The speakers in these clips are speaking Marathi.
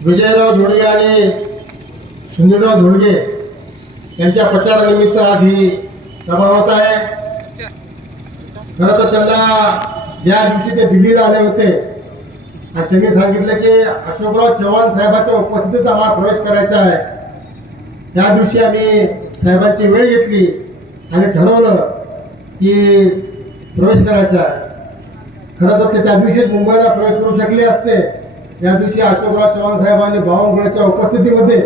विजयराव धोडगे आणि सुनीलराव धोडगे यांच्या प्रचारानिमित्त आज ही सभा होत आहे. खरं तर त्यांना ज्या दिवशी ते दिल्लीला आले होते आणि त्यांनी सांगितलं की अशोकराव चव्हाण साहेबांच्या उपस्थितीत आम्हाला प्रवेश करायचा आहे. त्या दिवशी आम्ही साहेबांची वेळ घेतली आणि ठरवलं की प्रवेश करायचा आहे. खरं तर ते त्या दिवशीच मुंबईला प्रवेश करू शकले असते. या दिवशी अशोकराव चव्हाण साहेबांनी बावनकुळेच्या उपस्थितीमध्ये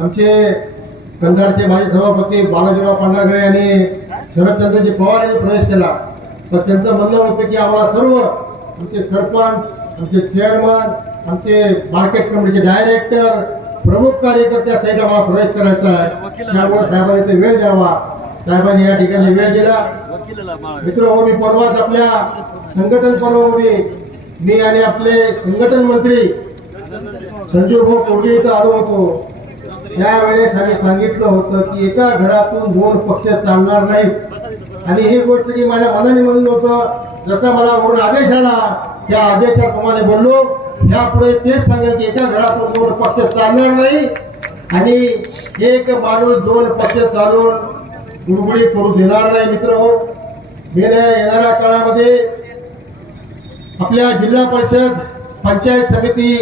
आमचे कंधारचे माजी सभापती बालाजीराव पांडागळे आणि शरदचंद्रजी पवार यांनी प्रवेश केला. तर त्यांचं म्हणणं होतं की आम्हाला सर्व आमचे सरपंच आमचे चेअरमन आमचे मार्केट कमिटीचे डायरेक्टर प्रमुख कार्यकर्त्या साईड आम्हाला प्रवेश करायचा आहे. त्यामुळे साहेबांनी ते वेळ द्यावा. साहेबांनी या ठिकाणी वेळ दिला. मित्र हो मी परवाच आपल्या संघटन पर्वामध्ये मी आणि आपले संघटन मंत्री संजीव भाऊ कोडगे इथं आलो होतो. त्यावेळेस आम्ही सांगितलं होतं की एका घरातून दोन पक्ष चालणार नाहीत. आणि ही गोष्ट की माझ्या मनाने म्हणलं होतं जसा मला वरून आदेश आला त्या आदेशाप्रमाणे बोललो. यापुढे तेच सांगेल की एका घरातून दोन पक्ष चालणार नाही आणि एक माणूस दोन पक्ष चालून गुडगुडी करू देणार नाही मित्र हो. येणाऱ्या काळामध्ये आपल्या जिल्हा परिषद पंचायत समिती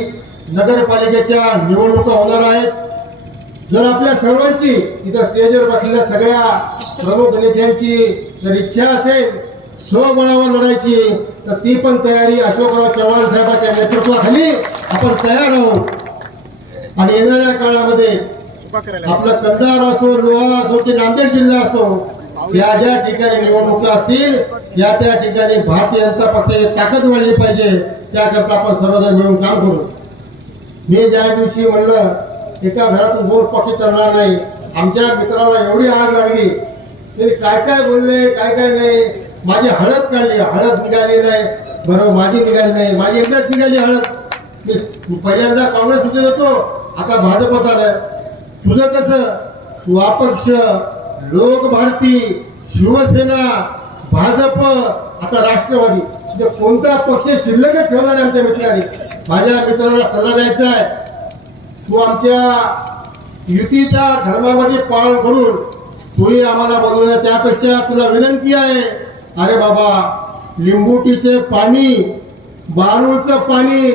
नगरपालिकेच्या निवडणुका होणार आहेत. जर आपल्या सर्वांची इथं स्टेजवर बसलेल्या सगळ्या प्रमुख नेत्यांची जर इच्छा असेल स्वबळावर लढायची तर ती पण तयारी अशोकराव चव्हाण साहेबांच्या नेतृत्वाखाली आपण तयार आहोत. आणि येणाऱ्या काळामध्ये आपलं कंधार असो लोहा असो की नांदेड जिल्हा असो या ज्या ठिकाणी निवडणुका असतील या त्या ठिकाणी भारतीय जनता पक्षाची ताकद वाढली पाहिजे त्याकरता आपण सर्वजण मिळून काम करू. मी ज्या दिवशी म्हणलं एका घरातून दोन पक्ष चालणार नाही आमच्या मित्राला एवढी आग लागली तरी काय काय बोलले काय काय नाही माझी हळद काढली हळद निघाली नाही बरोबर माझी निघाली नाही माझी एकदाच निघाली हळद. मी पहिल्यांदा काँग्रेस उभे होतो आता भाजपात आलं. तुझं कसं? तू अपक्ष लोक भारती शिवसेना भाजप आता राष्ट्रवादी. म्हणजे कोणता पक्ष शिल्लक ठेवला नाही आमच्या मित्राने? माझ्या मित्राला सल्ला द्यायचा आहे. तू आमच्या युतीच्या धर्मामध्ये पालन करून तूही आम्हाला बनवलं त्यापेक्षा तुला विनंती आहे अरे बाबा लिंबूटीचे पाणी बारूळचं पाणी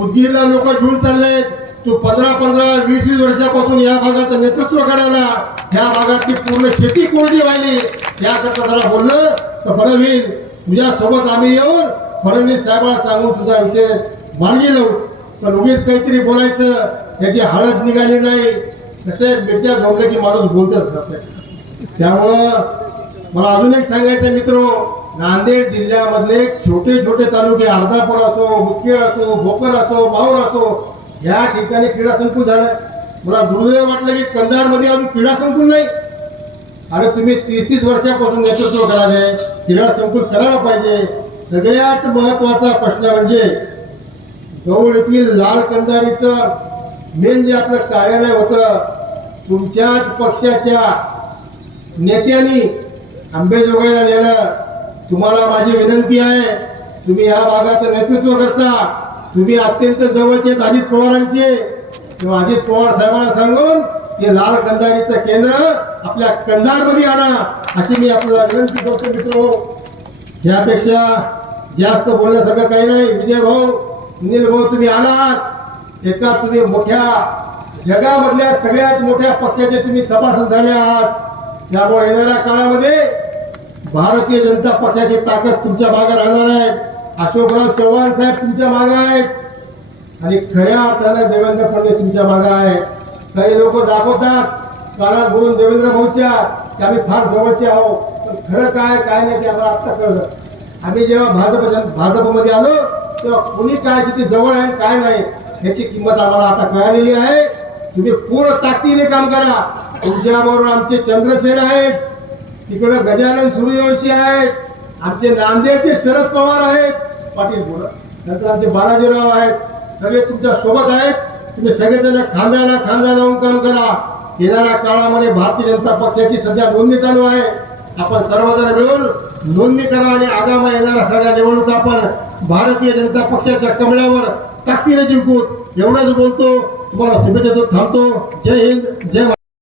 उद्दीला लोक घेऊन चाललेत. तू पंधरा पंधरा वीस वीस वर्षापासून या भागाचं नेतृत्व करायला ह्या भागातली पूर्ण शेती कोरडी व्हायली याकरता जरा बोललं तर बरं होईल. तुझ्यासोबत आम्ही येऊन फडणवीस साहेबांना सांगून तुझा विषय मार्गी लावू पण उगीच काहीतरी बोलायचं त्याची हळद निघाली नाही. तसे मिरच्या झोपले की माणूस बोलतच त्यामुळं मला अजून एक सांगायचं मित्र नांदेड जिल्ह्यामधले छोटे छोटे तालुके अर्धापूर असो मुखेड असो भोकर असो माहूर असो या ठिकाणी क्रीडा संकुल झालं मला दुर्दैव वाटलं की कंधारमध्ये अजून क्रीडा संकुल नाही. अरे तुम्ही तीस तीस वर्षापासून नेतृत्व करावे क्रीडा संकुल करायला पाहिजे. सगळ्यात महत्त्वाचा प्रश्न म्हणजे जवळ येथील लाल कंदारीचं मेन जे आपलं कार्यालय होतं तुमच्याच पक्षाच्या नेत्यांनी आंबेजोगाईला नेलं. तुम्हाला माझी विनंती आहे तुम्ही या भागाचं नेतृत्व करता. तुम्ही अत्यंत जवळचे आहेत अजित पवारांचे. किंवा अजित पवार साहेबांना सांगून ते लाल कंधारीचं केंद्र आपल्या कंधारमध्ये आणा. अशी मी आपल्याला विनंती करतो मित्र हो. यापेक्षा जास्त बोलण्यासारखं काही नाही. विजय भाऊ सुनील भाऊ तुम्ही आलात. एका तुम्ही मोठ्या जगामधल्या सगळ्यात मोठ्या पक्षाचे तुम्ही सभासद झाले आहात. त्यामुळे येणाऱ्या काळामध्ये भारतीय जनता पक्षाची ताकद तुमच्या भागात राहणार आहे. अशोकराव चव्हाण साहेब तुमच्या मागे आहेत. आणि खऱ्या अर्थानं देवेंद्र फडणवीस तुमच्या मागे आहे काही लोक दाखवतात कानात बोलून देवेंद्र भाऊच्या की आम्ही फार जवळचे आहोत. पण खरं काय काय नाही ते आम्हाला आत्ता कळलं. आम्ही जेव्हा भाजप भाजपमध्ये आलो तेव्हा कुणी काय किती जवळ आहे काय नाही याची किंमत आम्हाला आता कळालेली आहे. तुम्ही पूर्ण ताकदीने काम करा. तुमच्याबरोबर आमचे चंद्रसेन आहेत. तिकडे गजानन सूर्यवंशी आहेत. आमचे नांदेडचे शरद पवार आहेत. पाटील बोला. नंतर आमचे बालाजीराव आहेत. सगळे तुमच्यासोबत आहेत. तुम्ही सगळेजण खांद्याला खांदा लावून काम करा. येणाऱ्या काळामध्ये भारतीय जनता पक्षाची सध्या नोंदणी चालू आहे. आपण सर्वजण मिळून नोंदणी करा आणि आगामी येणाऱ्या सगळ्या निवडणुका आपण भारतीय जनता पक्षाच्या कमळावर ताकदीने जिंकू एवढंच बोलतो. तुम्हाला शुभेच्छा देतो. थांबतो. जय हिंद. जय